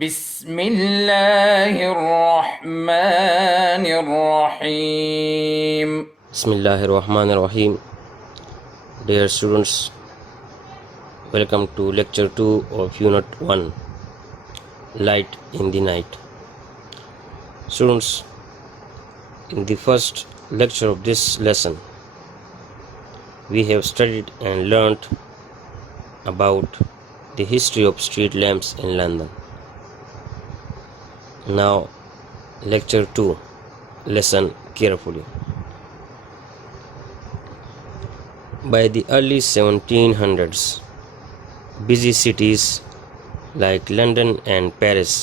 بسم اللہ الرحمن الرحیم. Bismillah ar-Rahman ar-Rahim. Dear students, welcome to lecture 2 of unit 1, Light in the Night. Students, in the first lecture of this lesson, we have studied and learnt about the history of street lamps in London. Now, lecture 2, listen carefully. By the early 1700s, busy cities like London and Paris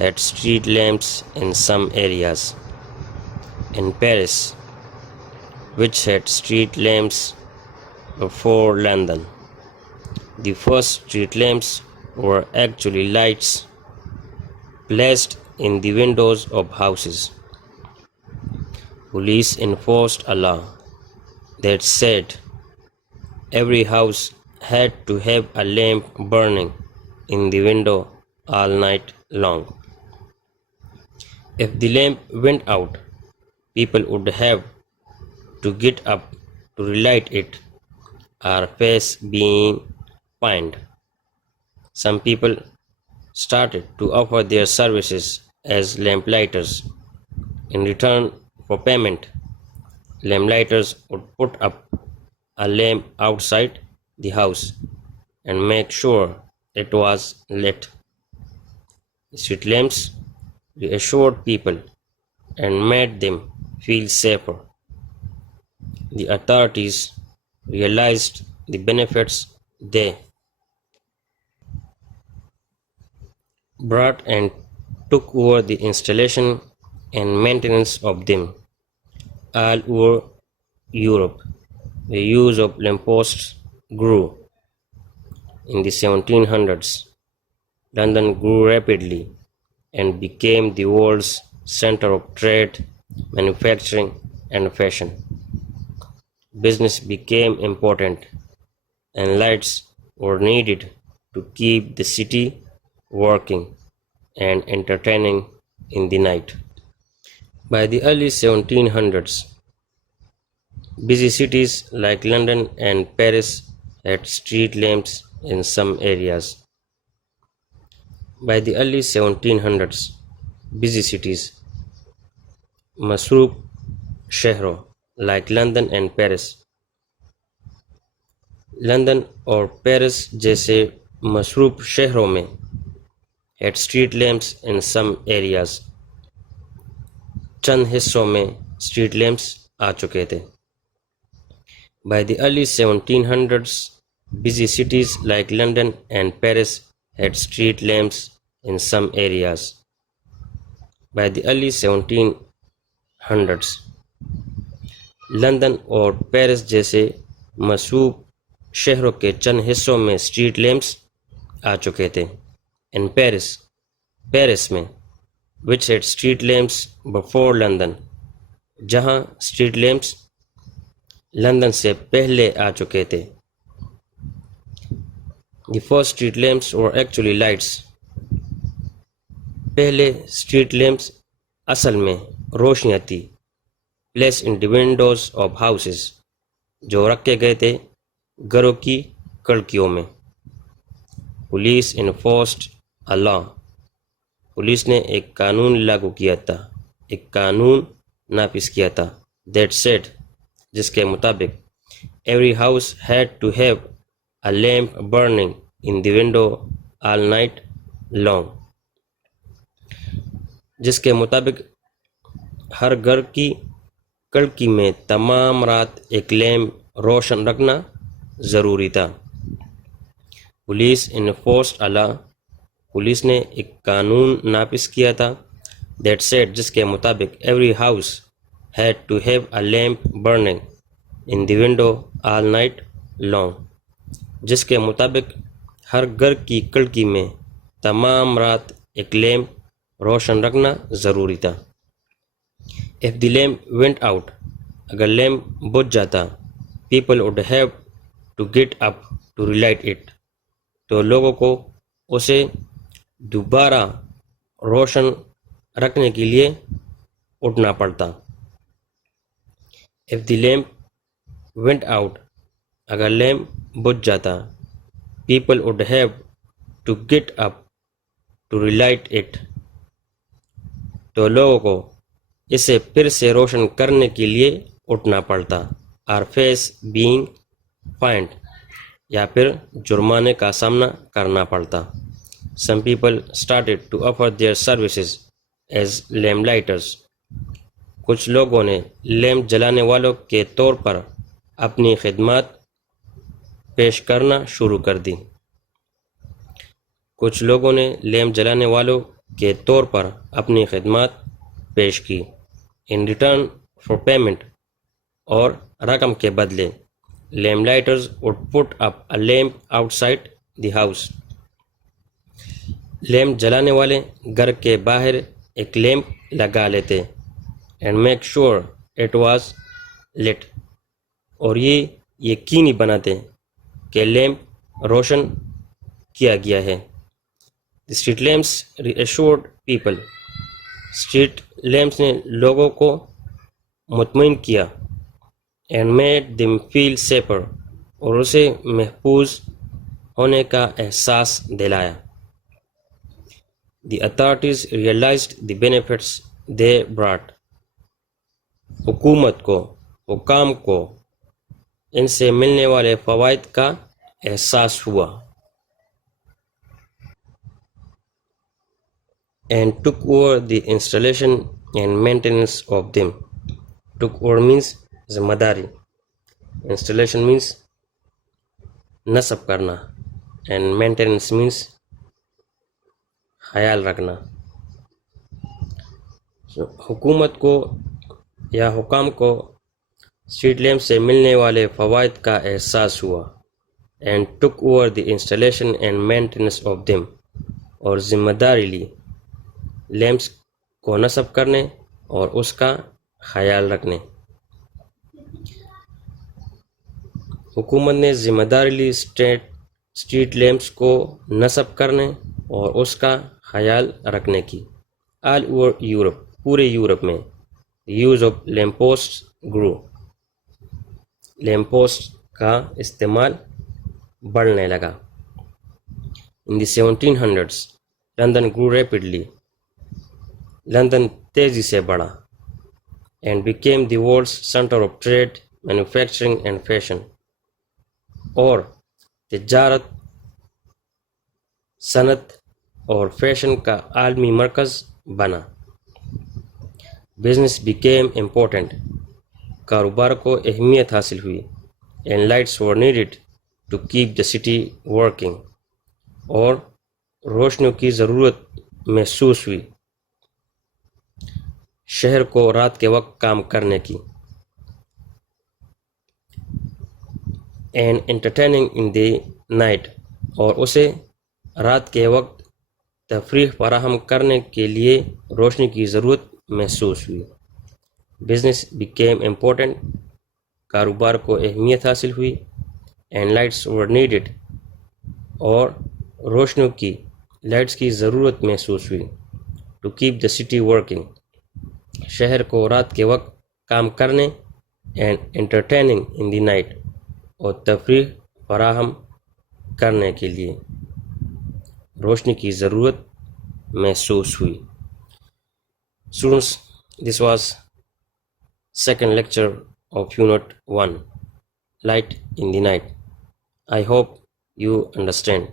had street lamps in some areas. In Paris, which had street lamps before London, the first street lamps were actually lights placed in the windows of houses. Police enforced a law that said every house had to have a lamp burning in the window all night long. If the lamp went out, people would have to get up to relight it or face being fined. Some people started to offer their services as lamplighters. In return for payment, lamplighters would put up a lamp outside the house and make sure it was lit. Street lamps reassured people and made them feel safer. The authorities realized the benefits they brought and took over the installation and maintenance of them. All over Europe, the use of lampposts grew. In the 1700s, London grew rapidly and became the world's center of trade, manufacturing, and fashion. Business became important, and lights were needed to keep the city working and entertaining in the night. By the early 1700s, busy cities like London and Paris had street lamps in some areas. By the early 1700s, busy cities, مصروف شہروں like London and Paris, London اور Paris جیسے مصروف شہروں میں had street lamps in some areas. چند حصوں میں street lamps آ چکے تھے. By the early 1700s, busy cities like London and Paris had street lamps in some areas. By the early 1700s, London اور پیرس جیسے مصروف شہروں کے چند حصوں میں اسٹریٹ لیمپس آ چکے تھے. In Paris, پیرس میں which had street lamps before London, جہاں اسٹریٹ لیمپس لندن سے پہلے آ چکے تھے. The first street lamps were actually lights. پہلے اسٹریٹ لیمپس اصل میں روشنیاں تھی. Placed in the windows of houses, جو رکھے گئے تھے گھروں کی کھڑکیوں میں. Police enforced a law. Police نے ایک قانون لاگو کیا تھا، ایک قانون نافذ کیا تھا. That said, جس کے مطابق every house had to have a lamp burning in the window all night long. جس کے مطابق ہر گھر کی کھڑکی میں تمام رات ایک لیمپ روشن رکھنا ضروری تھا. Police enforced a law. Police نے ایک قانون نافذ کیا تھا. That said, جس کے مطابق every house had to have a lamp burning in the window all night long. جس کے مطابق ہر گھر کی کھڑکی میں تمام رات ایک لیمپ روشن رکھنا ضروری تھا. If the lamp went out, اگر لیمپ بجھ جاتا, people would have to get up to relight it. تو لوگوں کو اسے دوبارہ روشن رکھنے کے لیے اٹھنا پڑتا. If the lamp went out, اگر لیمپ بجھ جاتا, people would have to get up to relight it. تو لوگوں کو اسے پھر سے روشن کرنے کے لیے اٹھنا پڑتا, or face being fined, یا پھر جرمانے کا سامنا کرنا پڑتا. Some people started to offer their services as lamp lighters. کچھ لوگوں نے لیمپ جلانے والوں کے طور پر اپنی خدمات پیش کرنا شروع کر دی. کچھ لوگوں نے لیمپ جلانے والوں کے طور پر اپنی خدمات پیش کی. In return for payment, اور رقم کے بدلے, lamp lighters would put up a lamp outside the house. Lamp جلانے والے گھر کے باہر ایک لیمپ لگا لیتے, and make sure it was lit, اور یہ یقینی بناتے کہ لیمپ روشن کیا گیا ہے. The street lamps reassured people. Street lamps نے لوگوں کو مطمئن کیا, and made them feel safer, اور اسے محفوظ ہونے کا احساس دلایا. The authorities realized the benefits they brought. حکومت کو, حکام کو ان سے ملنے والے فوائد کا احساس ہوا, and took over the installation and maintenance of them. Took over means ذمہ داری, installation means نصب کرنا, and maintenance means خیال رکھنا. حکومت کو یا حکام کو اسٹریٹ لیمپ سے ملنے والے فوائد کا احساس ہوا, and took over the installation and maintenance of them, اور ذمہ داری لی لیمپس کو نصب کرنے اور اس کا خیال رکھنے. حکومت نے ذمہ داری لی اسٹریٹ لیمپس کو نصب کرنے اور اس کا خیال رکھنے کی. All over Europe, پورے یورپ میں, use of lamp posts grew. Lamp post کا استعمال بڑھنے لگا. In the 1700s, London grew rapidly. London تیزی سے بڑھا, and became the world's center of trade, manufacturing and fashion. اور تجارت, صنعت اور فیشن کا عالمی مرکز بنا. Business became important. کاروبار کو اہمیت حاصل ہوئی, and lights were needed to keep the city working. اور روشنیوں کی ضرورت محسوس ہوئی شہر کو رات کے وقت کام کرنے کی. And entertaining in the night, اور اسے رات کے وقت تفریح فراہم کرنے کے لیے روشنی کی ضرورت محسوس ہوئی. Business became important. کاروبار کو اہمیت حاصل ہوئی, and lights were needed, اور روشنیوں کی لائٹس کی ضرورت محسوس ہوئی, to keep the city working, شہر کو رات کے وقت کام کرنے, and entertaining in the night, اور تفریح فراہم کرنے کے لیے روشنی کی ضرورت محسوس ہوئی. Students, this was second lecture of Unit 1, Light in the Night. I hope you understand.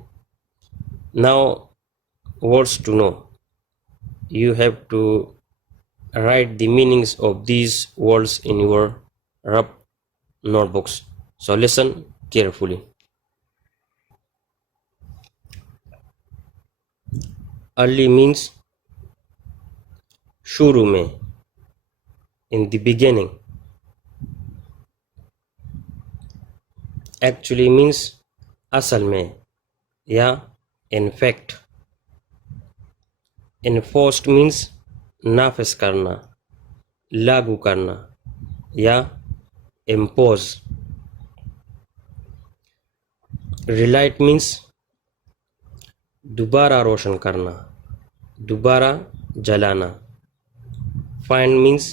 Now, words to know. You have to write the meanings of these words in your rough notebooks. So listen carefully. Early means شروع میں, in the beginning. Actually means اصل میں یا in fact. Enforced means نافذ کرنا, لاگو کرنا یا impose. Relight means دوبارہ روشن کرنا، دوبارہ جلانا. فائن means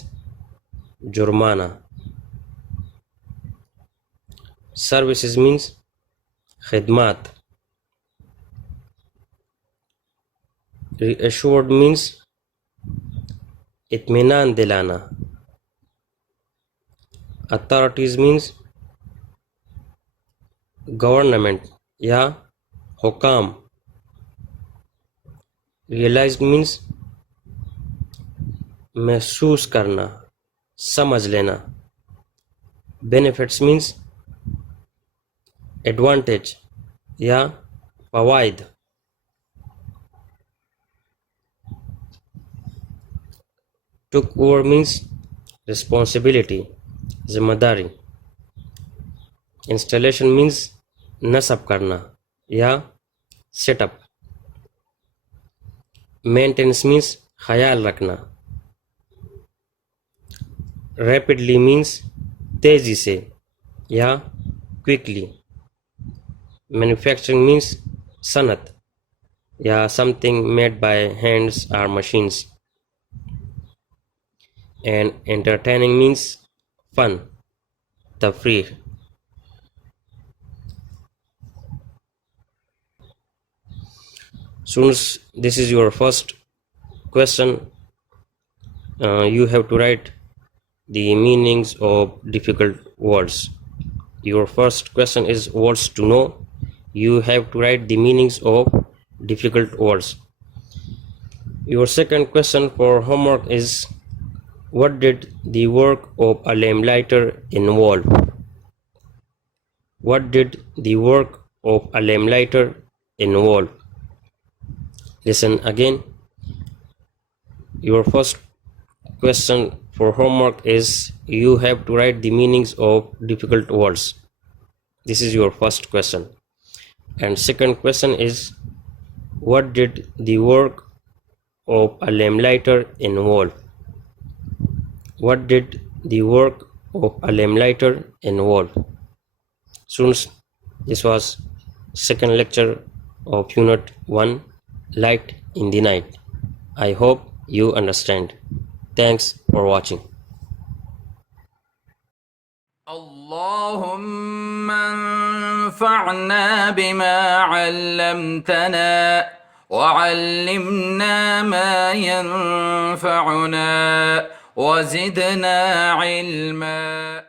جرمانہ. سروسز means خدمات. ریئشورڈ means اطمینان دلانا. اتھارٹیز means گورنمنٹ یا حکام. ریئلائزڈ means محسوس کرنا، سمجھ لینا. بینیفٹس means ایڈوانٹیج یا فوائد. ٹک اوور means رسپانسبلٹی، ذمہ داری. انسٹالیشن means نصب کرنا یا سیٹ اپ. مینٹیننس means خیال رکھنا. ریپڈلی means تیزی سے یا کوئکلی. مینوفیکچرنگ means صنعت یا something made by hands or machines. And entertaining means fun, تفریح. Students, this is your first question. You have to write the meanings of difficult words. Your first question is words to know. You have to write the meanings of difficult words. Your second question for homework is, what did the work of a lamplighter involve? What did the work of a lamplighter involve? Listen again. Your first question for homework is, you have to write the meanings of difficult words. This is your first question. And second question is, what did the work of a lamplighter involve? What did the work of a lamplighter involve? Students, this was second lecture of Unit 1, Light in the Night. I hope you understand. Thanks for watching. اللهم انفعنا بما علمتنا وعلمنا ما ينفعنا وزدنا علما.